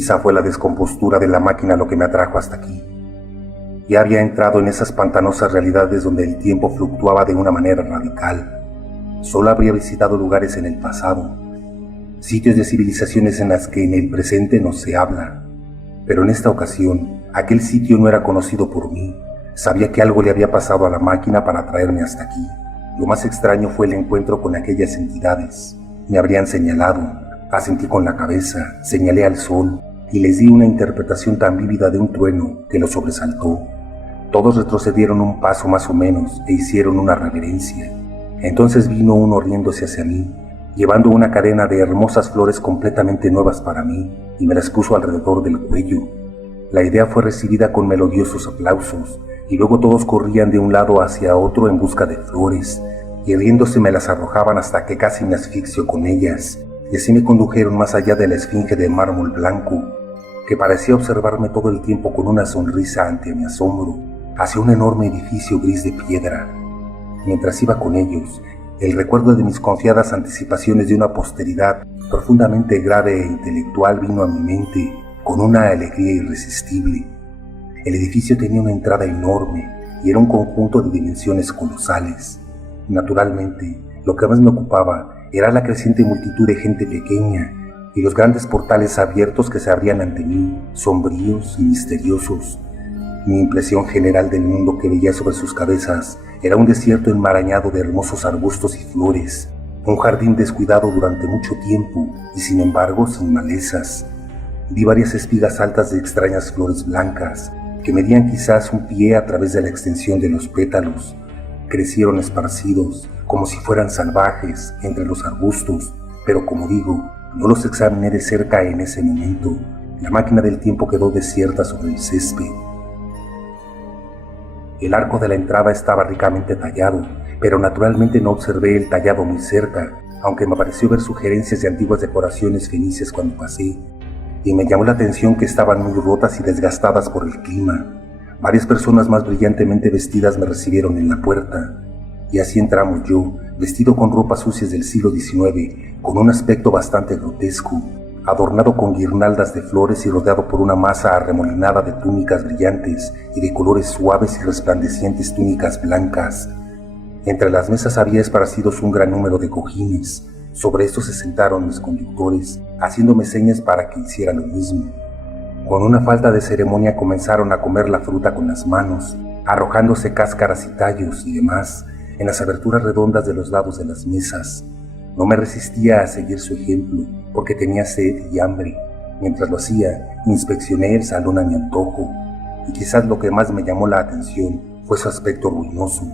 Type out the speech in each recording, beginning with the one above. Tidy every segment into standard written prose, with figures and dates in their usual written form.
Quizá fue la descompostura de la máquina lo que me atrajo hasta aquí. Ya había entrado en esas pantanosas realidades donde el tiempo fluctuaba de una manera radical. Solo habría visitado lugares en el pasado, sitios de civilizaciones en las que en el presente no se habla. Pero en esta ocasión, aquel sitio no era conocido por mí. Sabía que algo le había pasado a la máquina para traerme hasta aquí. Lo más extraño fue el encuentro con aquellas entidades. Me habrían señalado, asentí con la cabeza, señalé al sol y les di una interpretación tan vívida de un trueno que los sobresaltó. Todos retrocedieron un paso más o menos e hicieron una reverencia. Entonces vino uno riéndose hacia mí, llevando una cadena de hermosas flores completamente nuevas para mí, y me las puso alrededor del cuello. La idea fue recibida con melodiosos aplausos, y luego todos corrían de un lado hacia otro en busca de flores, y riéndose me las arrojaban hasta que casi me asfixio con ellas, y así me condujeron más allá de la esfinge de mármol blanco, que parecía observarme todo el tiempo con una sonrisa ante mi asombro, hacia un enorme edificio gris de piedra. Mientras iba con ellos, el recuerdo de mis confiadas anticipaciones de una posteridad profundamente grave e intelectual vino a mi mente con una alegría irresistible. El edificio tenía una entrada enorme y era un conjunto de dimensiones colosales. Naturalmente, lo que más me ocupaba era la creciente multitud de gente pequeña y los grandes portales abiertos que se abrían ante mí, sombríos y misteriosos. Mi impresión general del mundo que veía sobre sus cabezas era un desierto enmarañado de hermosos arbustos y flores, un jardín descuidado durante mucho tiempo y sin embargo sin malezas. Vi varias espigas altas de extrañas flores blancas que medían quizás un pie a través de la extensión de los pétalos. Crecieron esparcidos, como si fueran salvajes, entre los arbustos, pero como digo, no los examiné de cerca en ese momento. La máquina del tiempo quedó desierta sobre el césped. El arco de la entrada estaba ricamente tallado, pero naturalmente no observé el tallado muy cerca, aunque me pareció ver sugerencias de antiguas decoraciones fenicias cuando pasé, y me llamó la atención que estaban muy rotas y desgastadas por el clima. Varias personas más brillantemente vestidas me recibieron en la puerta, y así entramos yo, vestido con ropas sucias del siglo XIX, con un aspecto bastante grotesco, adornado con guirnaldas de flores y rodeado por una masa arremolinada de túnicas brillantes y de colores suaves y resplandecientes túnicas blancas. Entre las mesas había esparcidos un gran número de cojines. Sobre estos se sentaron mis conductores, haciéndome señas para que hiciera lo mismo. Con una falta de ceremonia comenzaron a comer la fruta con las manos, arrojándose cáscaras y tallos y demás en las aberturas redondas de los lados de las mesas. No me resistía a seguir su ejemplo, porque tenía sed y hambre. Mientras lo hacía, inspeccioné el salón a mi antojo, y quizás lo que más me llamó la atención fue su aspecto ruinoso.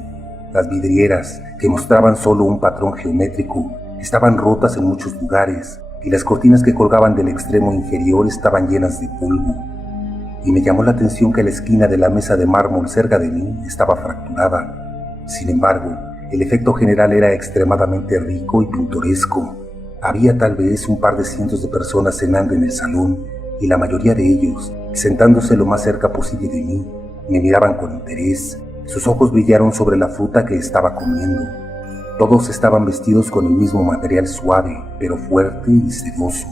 Las vidrieras, que mostraban solo un patrón geométrico, estaban rotas en muchos lugares, y las cortinas que colgaban del extremo inferior estaban llenas de polvo. Y me llamó la atención que la esquina de la mesa de mármol cerca de mí estaba fracturada. Sin embargo, el efecto general era extremadamente rico y pintoresco. Había tal vez un par de cientos de personas cenando en el salón, y la mayoría de ellos, sentándose lo más cerca posible de mí, me miraban con interés. Sus ojos brillaron sobre la fruta que estaba comiendo. Todos estaban vestidos con el mismo material suave, pero fuerte y sedoso.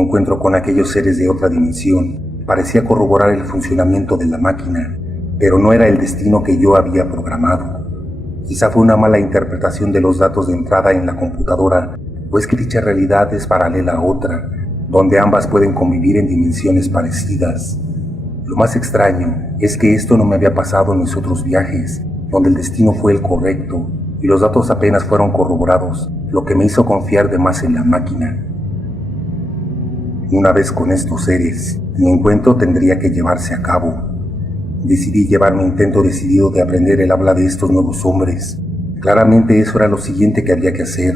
último encuentro con aquellos seres de otra dimensión parecía corroborar el funcionamiento de la máquina, pero no era el destino que yo había programado. Quizá fue una mala interpretación de los datos de entrada en la computadora, o es que dicha realidad es paralela a otra, donde ambas pueden convivir en dimensiones parecidas. Lo más extraño es que esto no me había pasado en mis otros viajes, donde el destino fue el correcto y los datos apenas fueron corroborados, lo que me hizo confiar de más en la máquina. Una vez con estos seres, mi encuentro tendría que llevarse a cabo. Decidí llevar mi intento decidido de aprender el habla de estos nuevos hombres. Claramente eso era lo siguiente que había que hacer.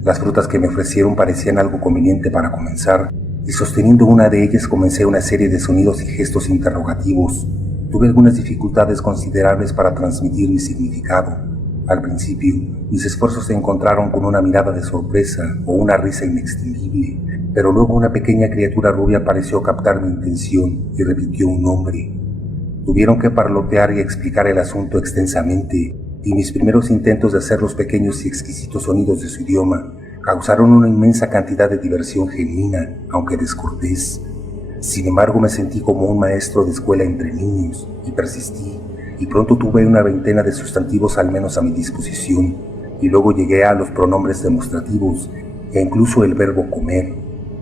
Las frutas que me ofrecieron parecían algo conveniente para comenzar, y sosteniendo una de ellas comencé una serie de sonidos y gestos interrogativos. Tuve algunas dificultades considerables para transmitir mi significado. Al principio, mis esfuerzos se encontraron con una mirada de sorpresa o una risa inextinguible, pero luego una pequeña criatura rubia pareció captar mi intención y repitió un nombre. Tuvieron que parlotear y explicar el asunto extensamente, y mis primeros intentos de hacer los pequeños y exquisitos sonidos de su idioma causaron una inmensa cantidad de diversión genuina, aunque descortés. Sin embargo, me sentí como un maestro de escuela entre niños, y persistí, y pronto tuve una veintena de sustantivos al menos a mi disposición, y luego llegué a los pronombres demostrativos, e incluso el verbo comer,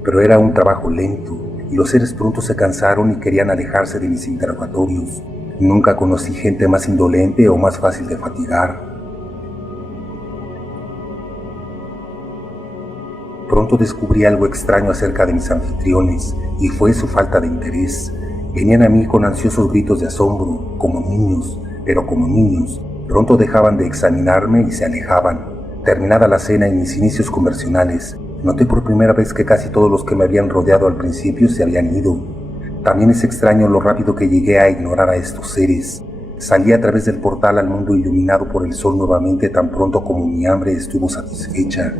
pero era un trabajo lento, y los seres pronto se cansaron y querían alejarse de mis interrogatorios. Nunca conocí gente más indolente o más fácil de fatigar. Pronto descubrí algo extraño acerca de mis anfitriones, y fue su falta de interés. Venían a mí con ansiosos gritos de asombro, como niños, pero como niños. Pronto dejaban de examinarme y se alejaban. Terminada la cena y mis inicios conversionales, noté por primera vez que casi todos los que me habían rodeado al principio se habían ido. También es extraño lo rápido que llegué a ignorar a estos seres. Salí a través del portal al mundo iluminado por el sol nuevamente tan pronto como mi hambre estuvo satisfecha.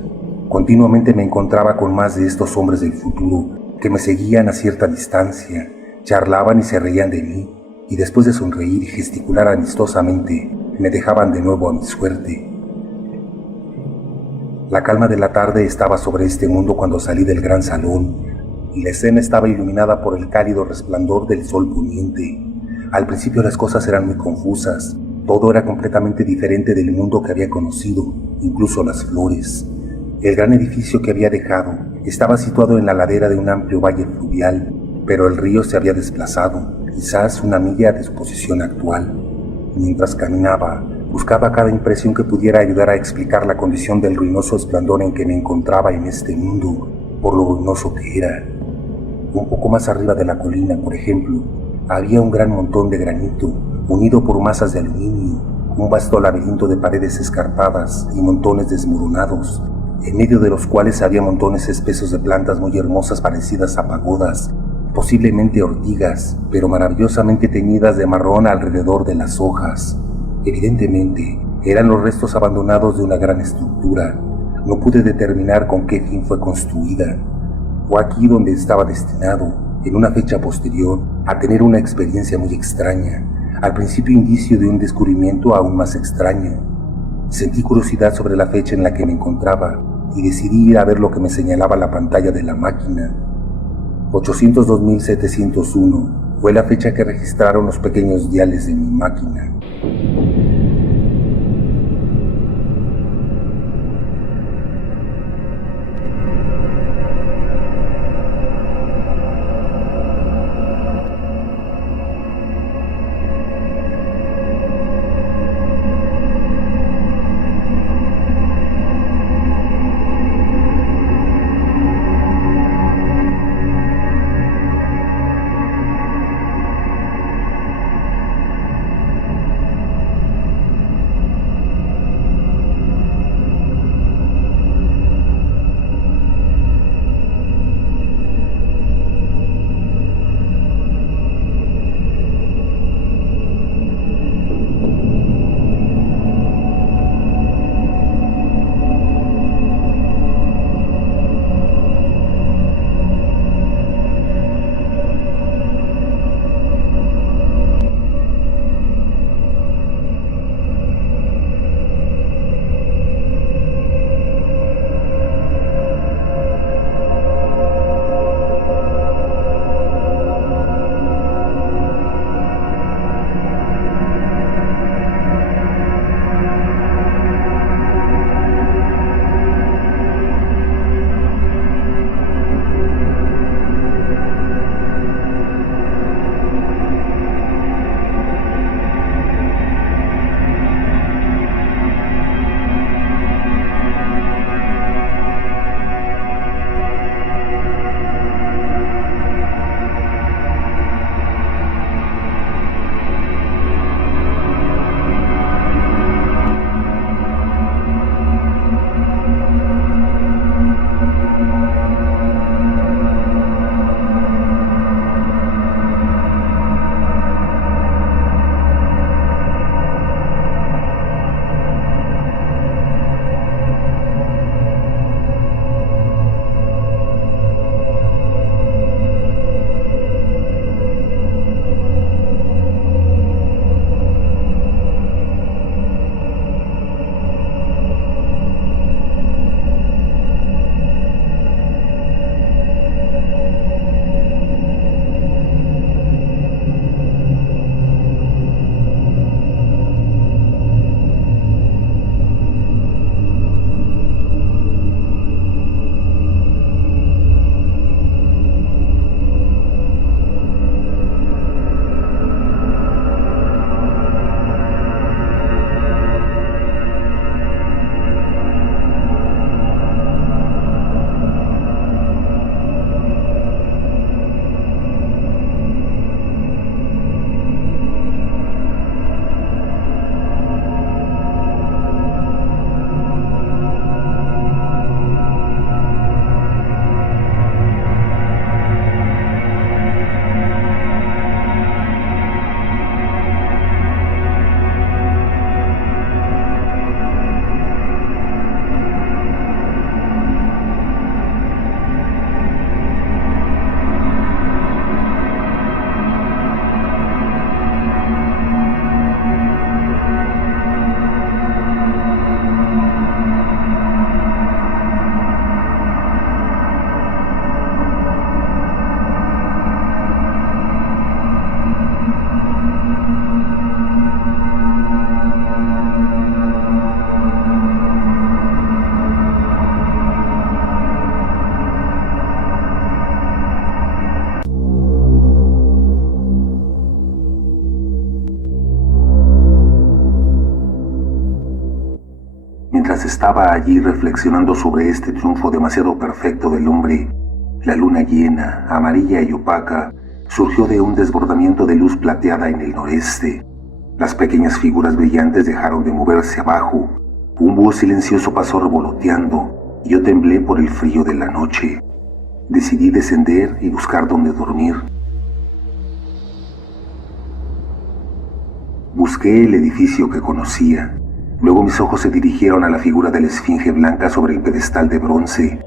Continuamente me encontraba con más de estos hombres del futuro, que me seguían a cierta distancia, charlaban y se reían de mí, y después de sonreír y gesticular amistosamente, me dejaban de nuevo a mi suerte. La calma de la tarde estaba sobre este mundo cuando salí del gran salón, y la escena estaba iluminada por el cálido resplandor del sol poniente. Al principio las cosas eran muy confusas, todo era completamente diferente del mundo que había conocido, incluso las flores. El gran edificio que había dejado estaba situado en la ladera de un amplio valle fluvial, pero el río se había desplazado, quizás una milla de su posición actual. Mientras caminaba, buscaba cada impresión que pudiera ayudar a explicar la condición del ruinoso esplendor en que me encontraba en este mundo, por lo ruinoso que era. Un poco más arriba de la colina, por ejemplo, había un gran montón de granito, unido por masas de aluminio, un vasto laberinto de paredes escarpadas y montones desmoronados, en medio de los cuales había montones espesos de plantas muy hermosas parecidas a pagodas, posiblemente ortigas, pero maravillosamente teñidas de marrón alrededor de las hojas. Evidentemente, eran los restos abandonados de una gran estructura. No pude determinar con qué fin fue construida. Fue aquí donde estaba destinado, en una fecha posterior, a tener una experiencia muy extraña, al principio indicio de un descubrimiento aún más extraño. Sentí curiosidad sobre la fecha en la que me encontraba y decidí ir a ver lo que me señalaba la pantalla de la máquina. 802.701 fue la fecha que registraron los pequeños diales de mi máquina. Mientras estaba allí reflexionando sobre este triunfo demasiado perfecto del hombre, la luna llena, amarilla y opaca, surgió de un desbordamiento de luz plateada en el noreste. Las pequeñas figuras brillantes dejaron de moverse abajo. Un búho silencioso pasó revoloteando y yo temblé por el frío de la noche. Decidí descender y buscar dónde dormir. Busqué el edificio que conocía. Luego mis ojos se dirigieron a la figura de la esfinge blanca sobre el pedestal de bronce,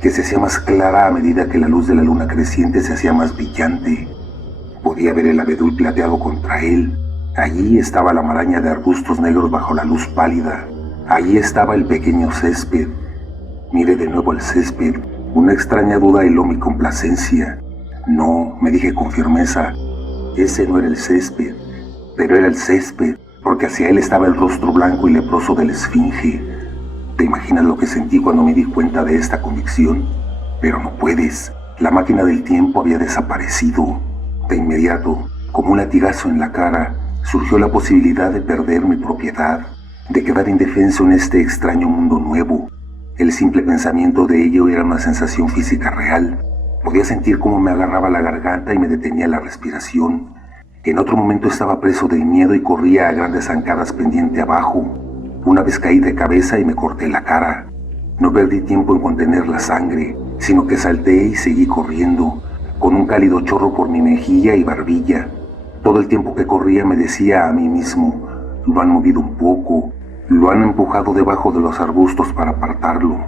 que se hacía más clara a medida que la luz de la luna creciente se hacía más brillante. Podía ver el abedul plateado contra él. Allí estaba la maraña de arbustos negros bajo la luz pálida. Allí estaba el pequeño césped. Miré de nuevo el césped. Una extraña duda heló mi complacencia. No, me dije con firmeza, ese no era el césped, pero era el césped, porque hacia él estaba el rostro blanco y leproso de la esfinge. ¿Te imaginas lo que sentí cuando me di cuenta de esta convicción? Pero no puedes. La máquina del tiempo había desaparecido. De inmediato, como un latigazo en la cara, surgió la posibilidad de perder mi propiedad, de quedar indefenso en este extraño mundo nuevo. El simple pensamiento de ello era una sensación física real. Podía sentir cómo me agarraba la garganta y me detenía la respiración. En otro momento estaba preso del miedo y corría a grandes zancadas pendiente abajo. Una vez caí de cabeza y me corté la cara. No perdí tiempo en contener la sangre, sino que salté y seguí corriendo, con un cálido chorro por mi mejilla y barbilla. Todo el tiempo que corría me decía a mí mismo, lo han movido un poco, lo han empujado debajo de los arbustos para apartarlo.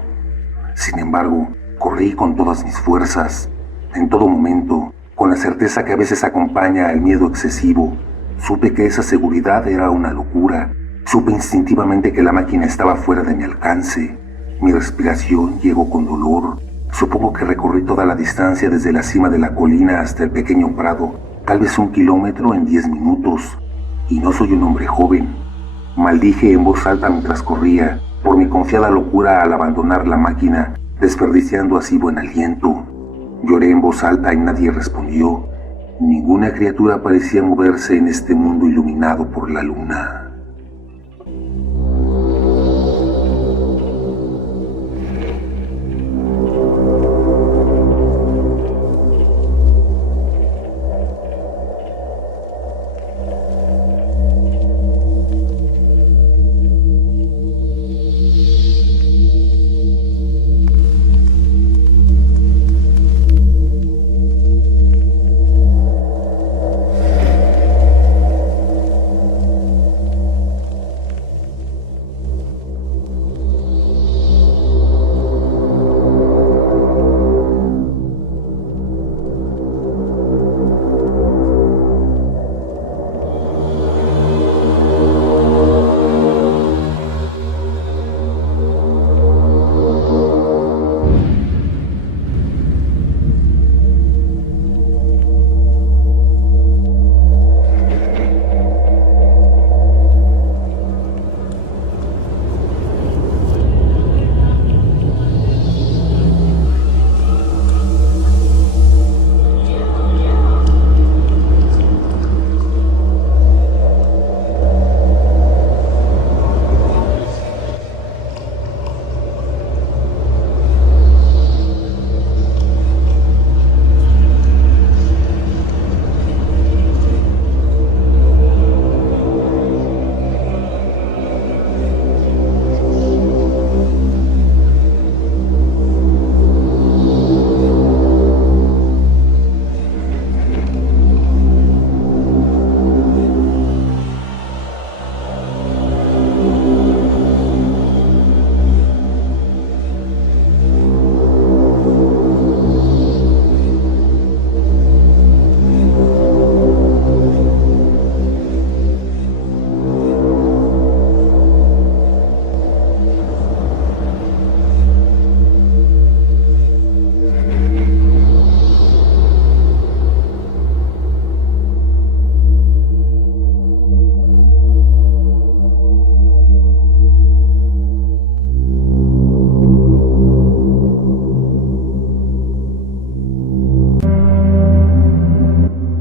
Sin embargo, corrí con todas mis fuerzas, en todo momento, con la certeza que a veces acompaña al miedo excesivo. Supe que esa seguridad era una locura. Supe instintivamente que la máquina estaba fuera de mi alcance. Mi respiración llegó con dolor. Supongo que recorrí toda la distancia desde la cima de la colina hasta el pequeño prado, tal vez 1 kilómetro en 10 minutos. Y no soy un hombre joven. Maldije en voz alta mientras corría, por mi confiada locura al abandonar la máquina, desperdiciando así buen aliento. Lloré en voz alta y nadie respondió. Ninguna criatura parecía moverse en este mundo iluminado por la luna.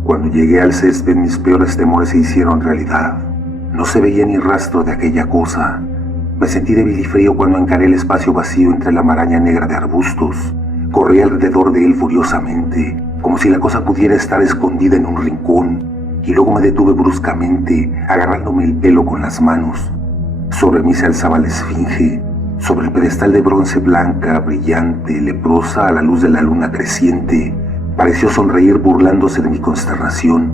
Cuando llegué al césped, mis peores temores se hicieron realidad. No se veía ni rastro de aquella cosa. Me sentí débil y frío cuando encaré el espacio vacío entre la maraña negra de arbustos. Corrí alrededor de él furiosamente, como si la cosa pudiera estar escondida en un rincón, y luego me detuve bruscamente, agarrándome el pelo con las manos. Sobre mí se alzaba la esfinge, sobre el pedestal de bronce blanca, brillante, leprosa a la luz de la luna creciente. Pareció sonreír burlándose de mi consternación.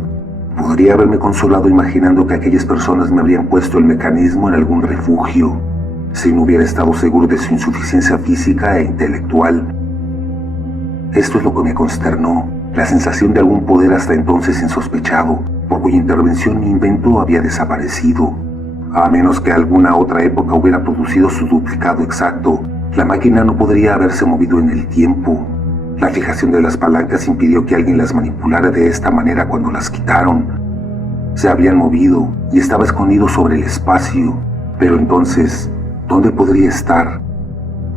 Podría haberme consolado imaginando que aquellas personas me habrían puesto el mecanismo en algún refugio, si no hubiera estado seguro de su insuficiencia física e intelectual. Esto es lo que me consternó, la sensación de algún poder hasta entonces insospechado, por cuya intervención mi invento había desaparecido. A menos que alguna otra época hubiera producido su duplicado exacto, la máquina no podría haberse movido en el tiempo. La fijación de las palancas impidió que alguien las manipulara de esta manera cuando las quitaron. Se habían movido y estaba escondido sobre el espacio, pero entonces, ¿dónde podría estar?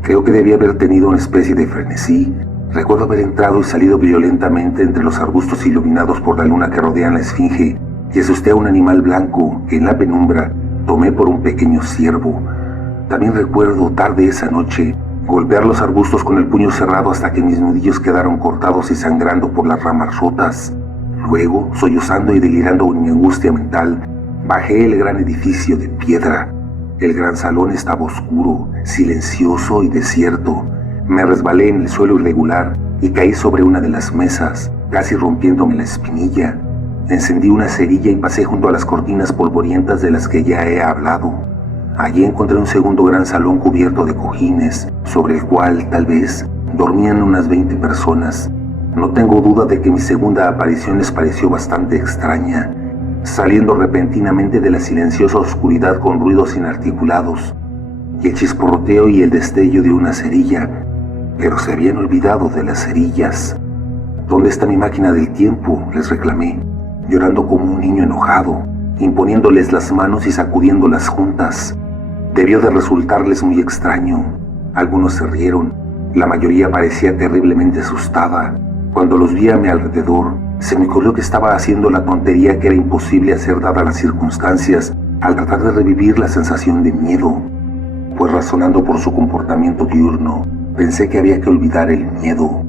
Creo que debía haber tenido una especie de frenesí. Recuerdo haber entrado y salido violentamente entre los arbustos iluminados por la luna que rodean la esfinge y asusté a un animal blanco que en la penumbra tomé por un pequeño ciervo. También recuerdo, tarde esa noche, golpear los arbustos con el puño cerrado hasta que mis nudillos quedaron cortados y sangrando por las ramas rotas. Luego, sollozando y delirando en mi angustia mental, bajé el gran edificio de piedra. El gran salón estaba oscuro, silencioso y desierto. Me resbalé en el suelo irregular y caí sobre una de las mesas, casi rompiéndome la espinilla. Encendí una cerilla y pasé junto a las cortinas polvorientas de las que ya he hablado. Allí encontré un segundo gran salón cubierto de cojines, sobre el cual, tal vez, dormían unas 20 personas. No tengo duda de que mi segunda aparición les pareció bastante extraña, saliendo repentinamente de la silenciosa oscuridad con ruidos inarticulados, y el chisporroteo y el destello de una cerilla, pero se habían olvidado de las cerillas. ¿Dónde está mi máquina del tiempo?, les reclamé, llorando como un niño enojado, imponiéndoles las manos y sacudiéndolas juntas. Debió de resultarles muy extraño. Algunos se rieron, la mayoría parecía terriblemente asustada. Cuando los vi a mi alrededor, se me ocurrió que estaba haciendo la tontería que era imposible hacer dadas las circunstancias al tratar de revivir la sensación de miedo. Pues razonando por su comportamiento diurno, pensé que había que olvidar el miedo.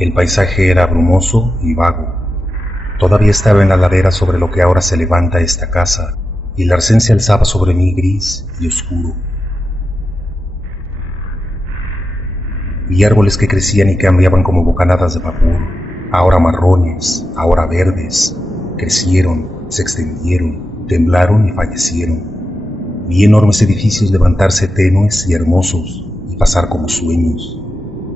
El paisaje era brumoso y vago. Todavía estaba en la ladera sobre lo que ahora se levanta esta casa, y el arcén se alzaba sobre mí gris y oscuro. Vi árboles que crecían y cambiaban como bocanadas de vapor, ahora marrones, ahora verdes. Crecieron, se extendieron, temblaron y fallecieron. Vi enormes edificios levantarse tenues y hermosos y pasar como sueños.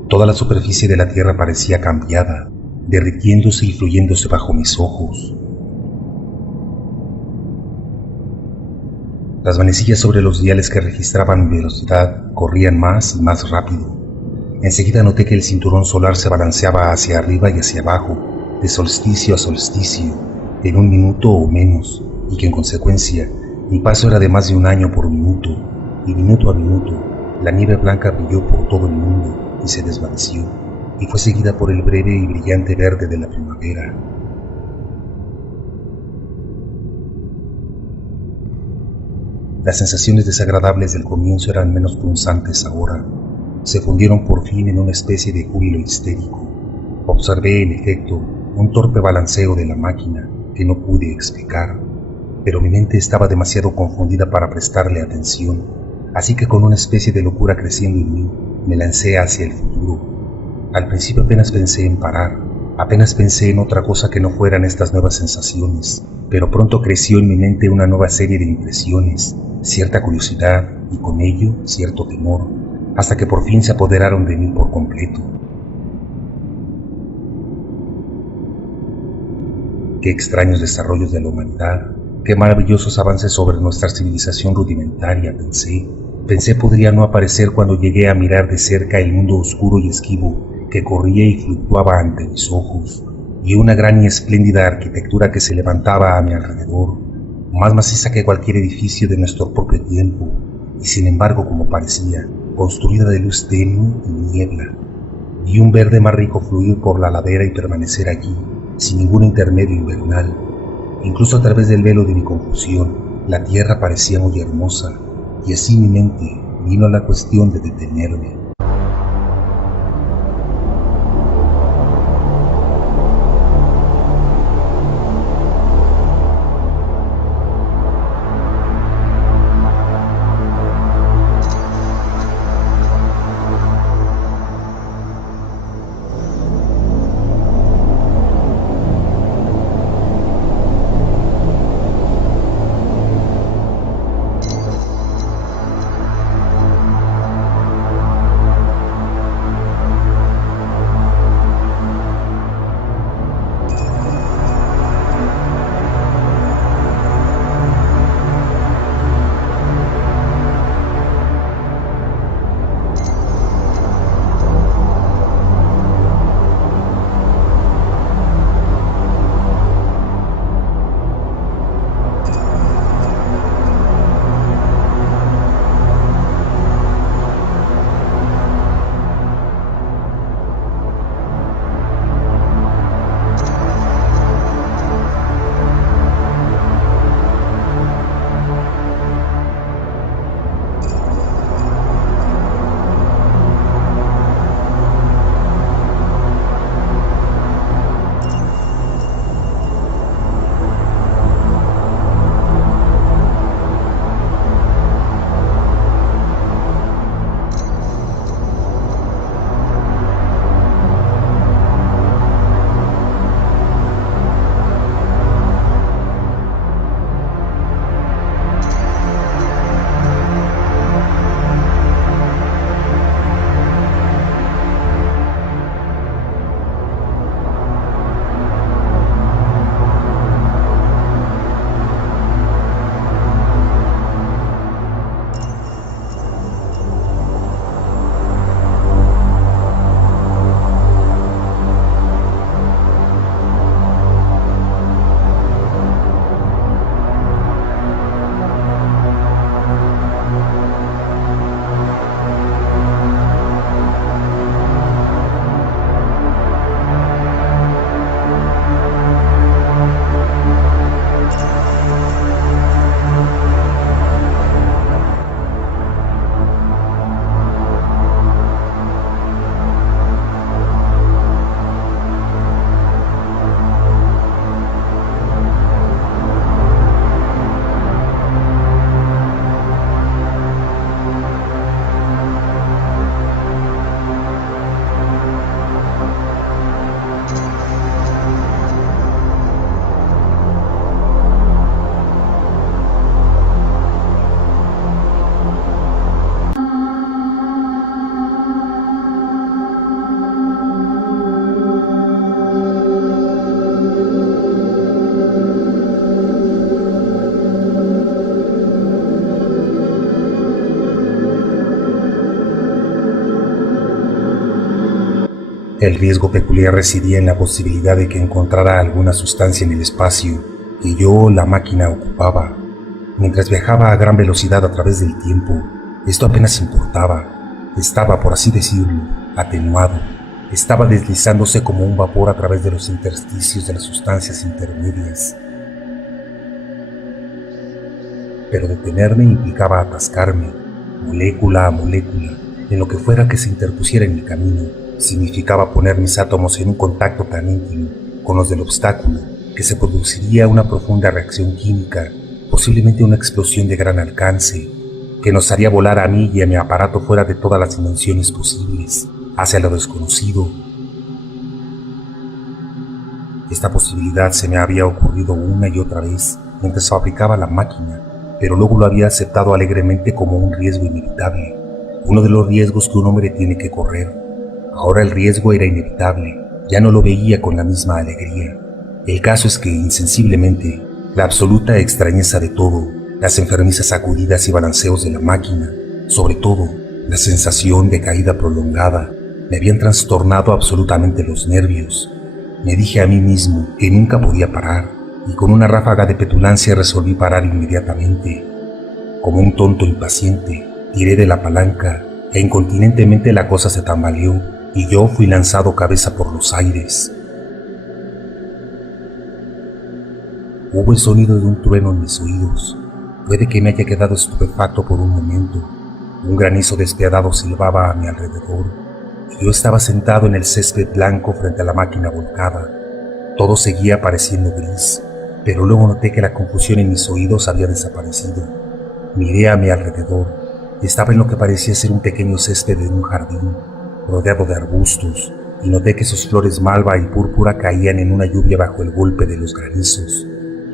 Toda la superficie de la tierra parecía cambiada, derritiéndose y fluyéndose bajo mis ojos. Las manecillas sobre los diales que registraban mi velocidad corrían más y más rápido. Enseguida noté que el cinturón solar se balanceaba hacia arriba y hacia abajo, de solsticio a solsticio, en 1 minuto o menos, y que en consecuencia mi paso era de más de 1 año por minuto, y minuto a minuto la nieve blanca brilló por todo el mundo y se desvaneció, y fue seguida por el breve y brillante verde de la primavera. Las sensaciones desagradables del comienzo eran menos punzantes ahora. Se fundieron por fin en una especie de júbilo histérico. Observé, en efecto, un torpe balanceo de la máquina que no pude explicar, pero mi mente estaba demasiado confundida para prestarle atención, así que con una especie de locura creciendo en mí, me lancé hacia el futuro. Al principio apenas pensé en parar, apenas pensé en otra cosa que no fueran estas nuevas sensaciones, pero pronto creció en mi mente una nueva serie de impresiones, cierta curiosidad y con ello cierto temor, hasta que por fin se apoderaron de mí por completo. Qué extraños desarrollos de la humanidad, qué maravillosos avances sobre nuestra civilización rudimentaria, pensé podría no aparecer cuando llegué a mirar de cerca el mundo oscuro y esquivo que corría y fluctuaba ante mis ojos, y una gran y espléndida arquitectura que se levantaba a mi alrededor, más maciza que cualquier edificio de nuestro propio tiempo, y sin embargo, como parecía, construida de luz tenue y niebla. Vi un verde más rico fluir por la ladera y permanecer allí, sin ningún intermedio invernal. Incluso a través del velo de mi confusión, la tierra parecía muy hermosa, y así mi mente vino a la cuestión de detenerme. El riesgo peculiar residía en la posibilidad de que encontrara alguna sustancia en el espacio que yo, la máquina, ocupaba. Mientras viajaba a gran velocidad a través del tiempo, esto apenas importaba. Estaba, por así decirlo, atenuado. Estaba deslizándose como un vapor a través de los intersticios de las sustancias intermedias. Pero detenerme implicaba atascarme, molécula a molécula, en lo que fuera que se interpusiera en mi camino. Significaba poner mis átomos en un contacto tan íntimo con los del obstáculo que se produciría una profunda reacción química, posiblemente una explosión de gran alcance, que nos haría volar a mí y a mi aparato fuera de todas las dimensiones posibles, hacia lo desconocido. Esta posibilidad se me había ocurrido una y otra vez mientras fabricaba la máquina, pero luego lo había aceptado alegremente como un riesgo inevitable, uno de los riesgos que un hombre tiene que correr. Ahora el riesgo era inevitable, ya no lo veía con la misma alegría. El caso es que, insensiblemente, la absoluta extrañeza de todo, las enfermizas sacudidas y balanceos de la máquina, sobre todo, la sensación de caída prolongada, me habían trastornado absolutamente los nervios. Me dije a mí mismo que nunca podía parar, y con una ráfaga de petulancia resolví parar inmediatamente. Como un tonto impaciente, tiré de la palanca, e incontinentemente la cosa se tambaleó, y yo fui lanzado cabeza por los aires. Hubo el sonido de un trueno en mis oídos. Puede que me haya quedado estupefacto por un momento. Un granizo despiadado silbaba a mi alrededor, y yo estaba sentado en el césped blanco frente a la máquina volcada. Todo seguía pareciendo gris, pero luego noté que la confusión en mis oídos había desaparecido. Miré a mi alrededor. Estaba en lo que parecía ser un pequeño césped en un jardín, rodeado de arbustos, y noté que sus flores malva y púrpura caían en una lluvia bajo el golpe de los granizos.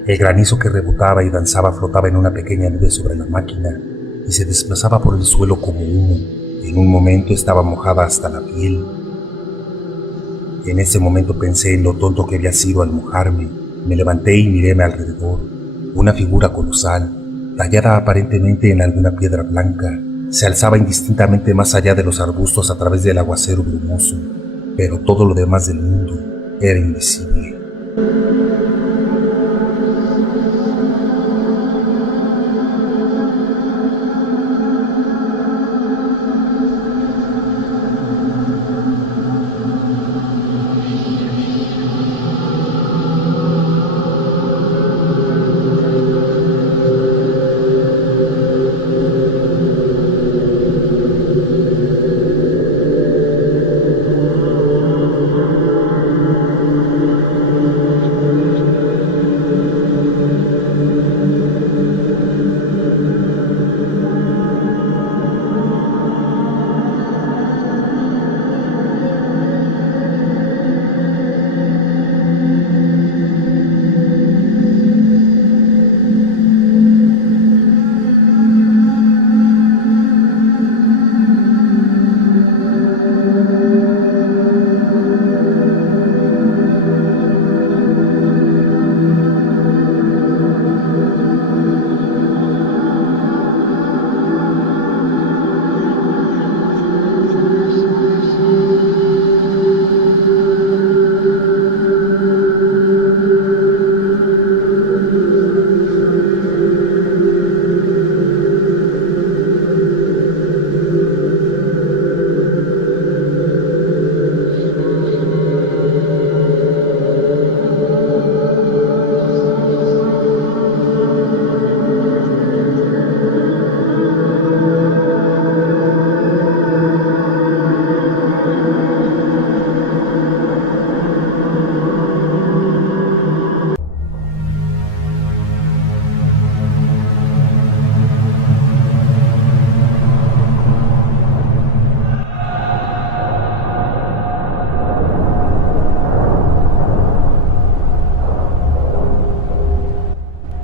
El granizo que rebotaba y danzaba flotaba en una pequeña nube sobre la máquina y se desplazaba por el suelo como humo. En un momento estaba mojada hasta la piel. En ese momento pensé en lo tonto que había sido al mojarme. Me levanté y miré a mi alrededor. Una figura colosal, tallada aparentemente en alguna piedra blanca, se alzaba indistintamente más allá de los arbustos a través del aguacero brumoso, pero todo lo demás del mundo era invisible.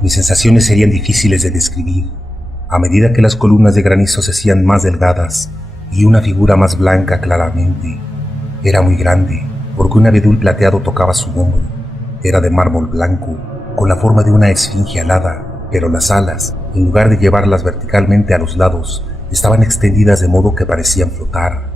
Mis sensaciones serían difíciles de describir. A medida que las columnas de granizo se hacían más delgadas y una figura más blanca claramente. Era muy grande, porque un abedul plateado tocaba su hombro. Era de mármol blanco, con la forma de una esfinge alada, pero las alas, en lugar de llevarlas verticalmente a los lados, estaban extendidas de modo que parecían flotar.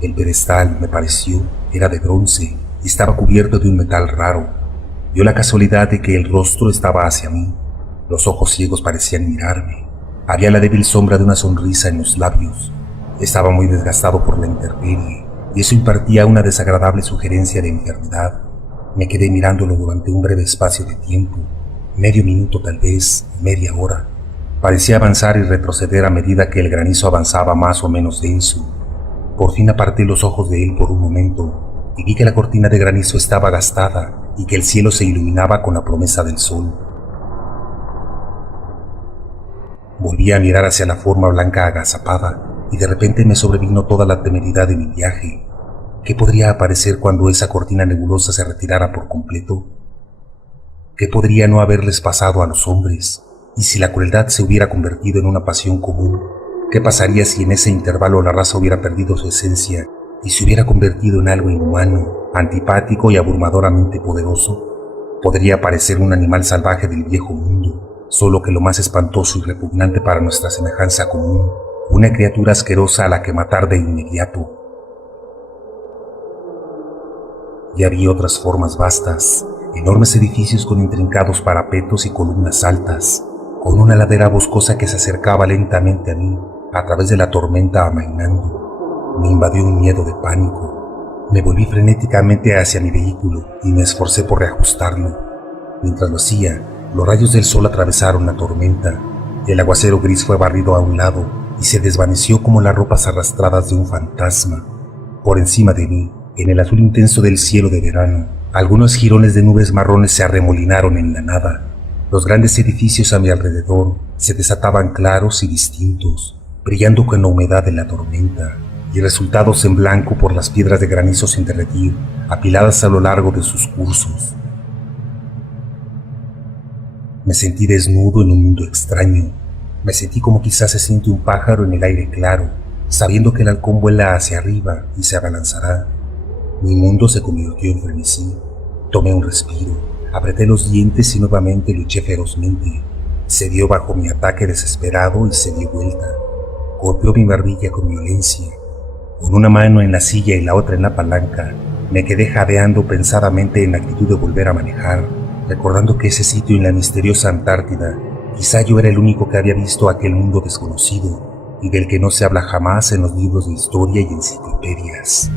El pedestal, me pareció, era de bronce y estaba cubierto de un metal raro. Dio la casualidad de que el rostro estaba hacia mí. Los ojos ciegos parecían mirarme. Había la débil sombra de una sonrisa en los labios. Estaba muy desgastado por la intemperie y eso impartía una desagradable sugerencia de enfermedad. Me quedé mirándolo durante un breve espacio de tiempo, medio minuto tal vez, media hora. Parecía avanzar y retroceder a medida que el granizo avanzaba más o menos denso. Por fin aparté los ojos de él por un momento y vi que la cortina de granizo estaba gastada y que el cielo se iluminaba con la promesa del sol. Volví a mirar hacia la forma blanca agazapada y de repente me sobrevino toda la temeridad de mi viaje. ¿Qué podría aparecer cuando esa cortina nebulosa se retirara por completo? ¿Qué podría no haberles pasado a los hombres? ¿Y si la crueldad se hubiera convertido en una pasión común? ¿Qué pasaría si en ese intervalo la raza hubiera perdido su esencia y se hubiera convertido en algo inhumano, antipático y abrumadoramente poderoso? Podría parecer un animal salvaje del viejo mundo, solo que lo más espantoso y repugnante para nuestra semejanza común, una criatura asquerosa a la que matar de inmediato. Y había otras formas vastas, enormes edificios con intrincados parapetos y columnas altas, con una ladera boscosa que se acercaba lentamente a mí, a través de la tormenta amainando. Me invadió un miedo de pánico. Me volví frenéticamente hacia mi vehículo y me esforcé por reajustarlo. Mientras lo hacía, los rayos del sol atravesaron la tormenta. El aguacero gris fue barrido a un lado y se desvaneció como las ropas arrastradas de un fantasma. Por encima de mí, en el azul intenso del cielo de verano, algunos jirones de nubes marrones se arremolinaron en la nada. Los grandes edificios a mi alrededor se desataban claros y distintos, brillando con la humedad de la tormenta y resultados en blanco por las piedras de granizo sin derretir, apiladas a lo largo de sus cursos. Me sentí desnudo en un mundo extraño. Me sentí como quizás se siente un pájaro en el aire claro, sabiendo que el halcón vuela hacia arriba y se abalanzará. Mi mundo se convirtió en frenesí. Tomé un respiro, apreté los dientes y nuevamente luché ferozmente. Cedió bajo mi ataque desesperado y se dio vuelta. Golpeó mi barbilla con violencia. Con una mano en la silla y la otra en la palanca, me quedé jadeando pensadamente en la actitud de volver a manejar, recordando que ese sitio en la misteriosa Antártida, quizá yo era el único que había visto aquel mundo desconocido y del que no se habla jamás en los libros de historia y enciclopedias.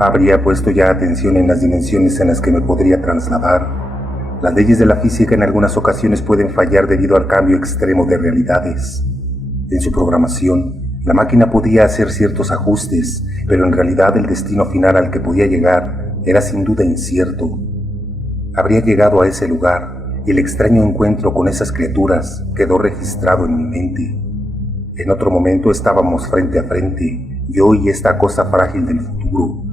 Habría puesto ya atención en las dimensiones en las que me podría trasladar. Las leyes de la física en algunas ocasiones pueden fallar debido al cambio extremo de realidades. En su programación, la máquina podía hacer ciertos ajustes, pero en realidad el destino final al que podía llegar era sin duda incierto. Habría llegado a ese lugar y el extraño encuentro con esas criaturas quedó registrado en mi mente. En otro momento estábamos frente a frente, yo y esta cosa frágil del futuro.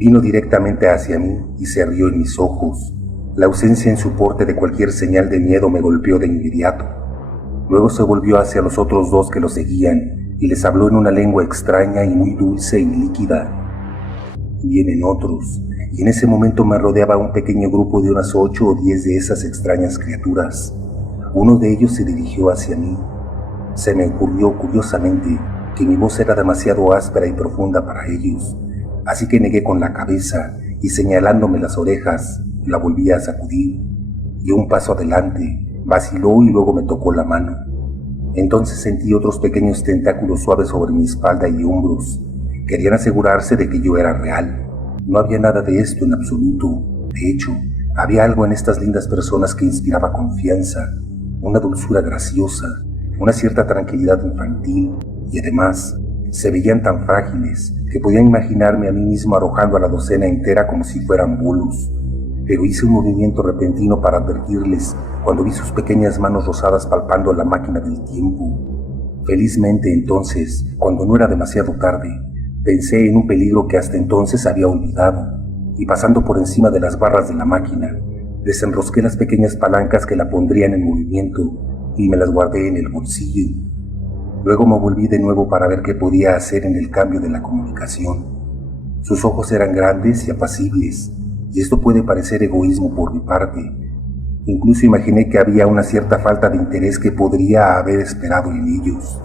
Vino directamente hacia mí y se rió en mis ojos. La ausencia en su porte de cualquier señal de miedo me golpeó de inmediato. Luego se volvió hacia los otros dos que lo seguían y les habló en una lengua extraña y muy dulce y líquida. Vienen otros, y en ese momento me rodeaba un pequeño grupo de unas 8 o 10 de esas extrañas criaturas. Uno de ellos se dirigió hacia mí. Se me ocurrió curiosamente que mi voz era demasiado áspera y profunda para ellos, así que negué con la cabeza y señalándome las orejas, la volví a sacudir. Dio un paso adelante, vaciló y luego me tocó la mano. Entonces sentí otros pequeños tentáculos suaves sobre mi espalda y hombros. Querían asegurarse de que yo era real. No había nada de esto en absoluto. De hecho, había algo en estas lindas personas que inspiraba confianza, una dulzura graciosa, una cierta tranquilidad infantil, y además se veían tan frágiles que podía imaginarme a mí mismo arrojando a la docena entera como si fueran bolos. Pero hice un movimiento repentino para advertirles cuando vi sus pequeñas manos rosadas palpando la máquina del tiempo. Felizmente entonces, cuando no era demasiado tarde, pensé en un peligro que hasta entonces había olvidado, y pasando por encima de las barras de la máquina, desenrosqué las pequeñas palancas que la pondrían en movimiento y me las guardé en el bolsillo. Luego me volví de nuevo para ver qué podía hacer en el cambio de la comunicación. Sus ojos eran grandes y apacibles, y esto puede parecer egoísmo por mi parte. Incluso imaginé que había una cierta falta de interés que podría haber esperado en ellos.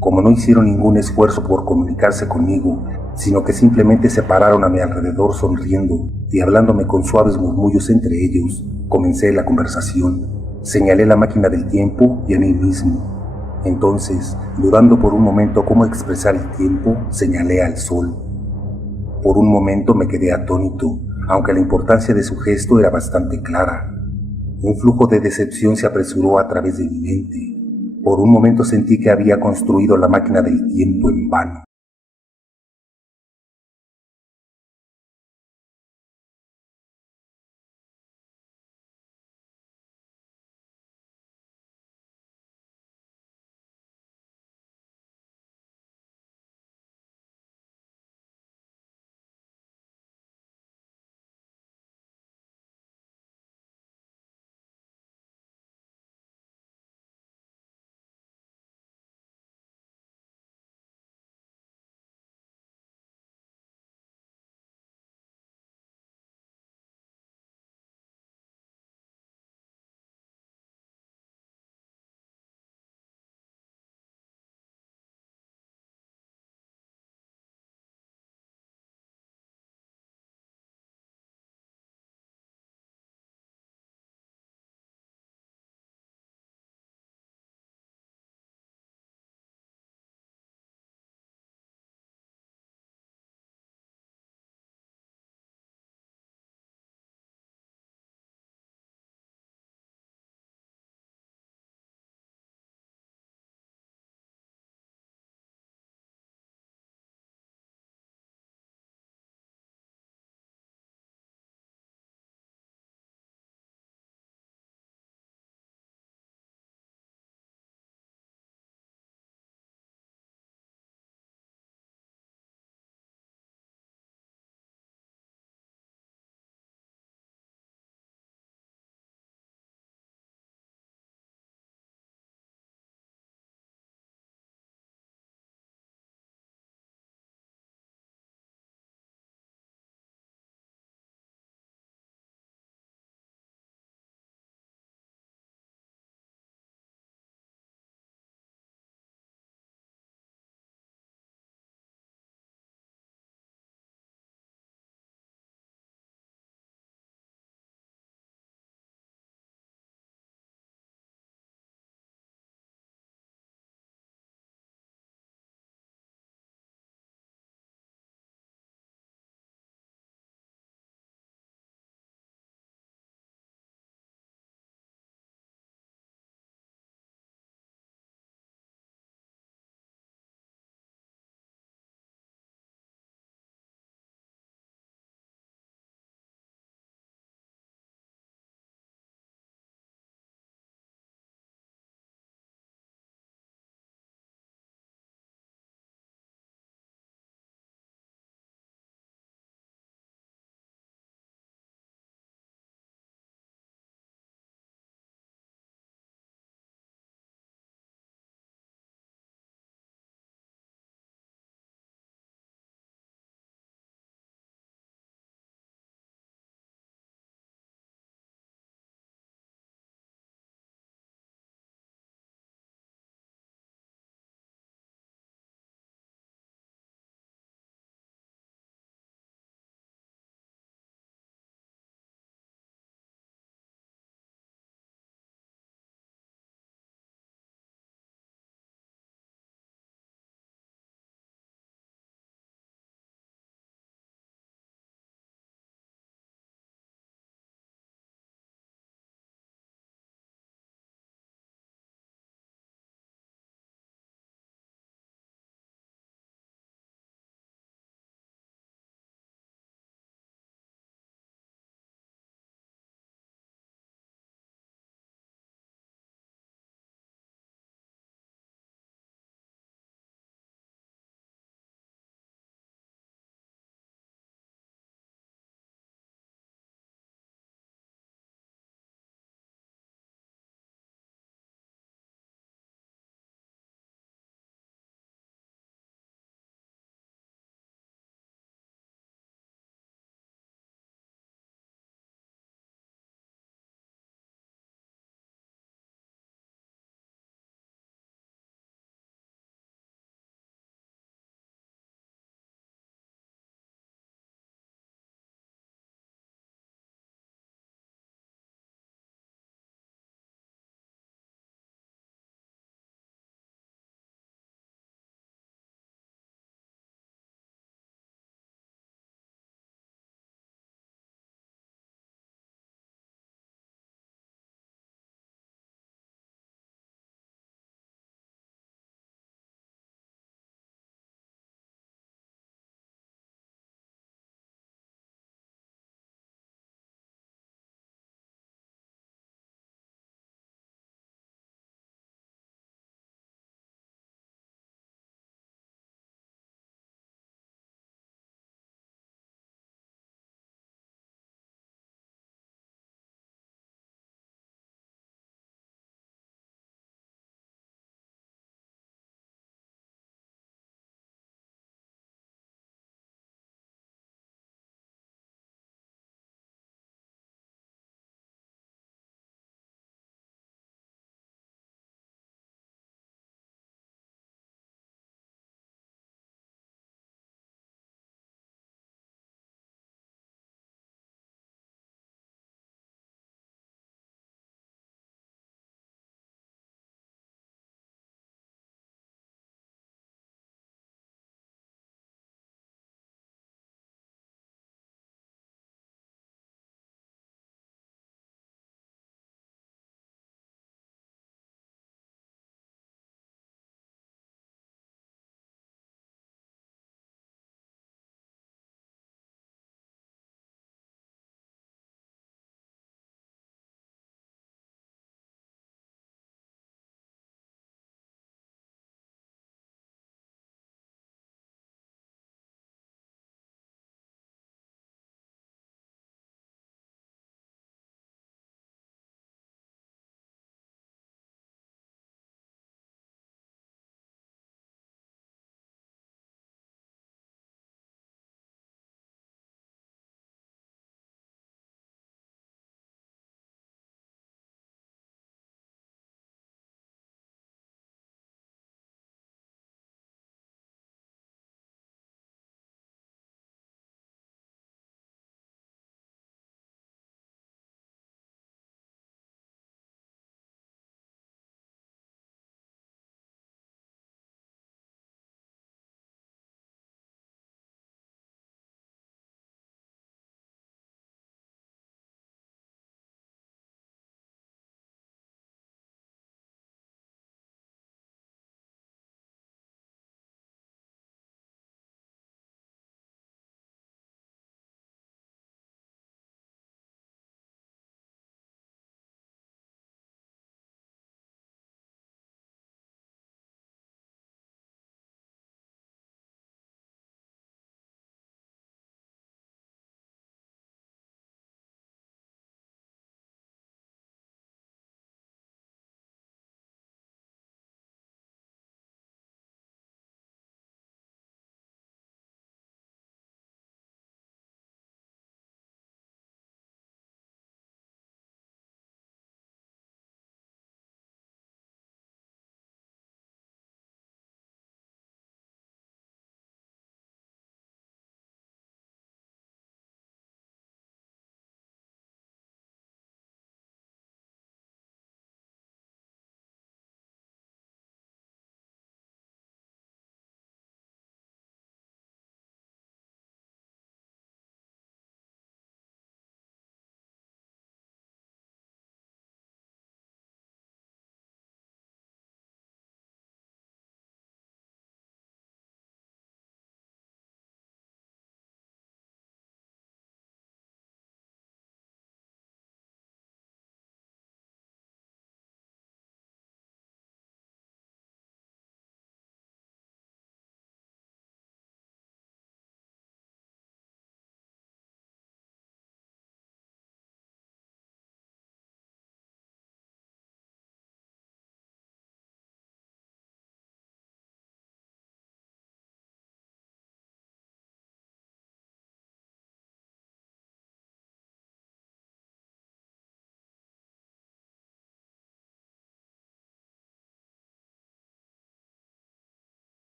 Como no hicieron ningún esfuerzo por comunicarse conmigo, sino que simplemente se pararon a mi alrededor sonriendo y hablándome con suaves murmullos entre ellos, comencé la conversación. Señalé la máquina del tiempo y a mí mismo. Entonces, dudando por un momento cómo expresar el tiempo, señalé al sol. Por un momento me quedé atónito, aunque la importancia de su gesto era bastante clara. Un flujo de decepción se apresuró a través de mi mente. Por un momento sentí que había construido la máquina del tiempo en vano.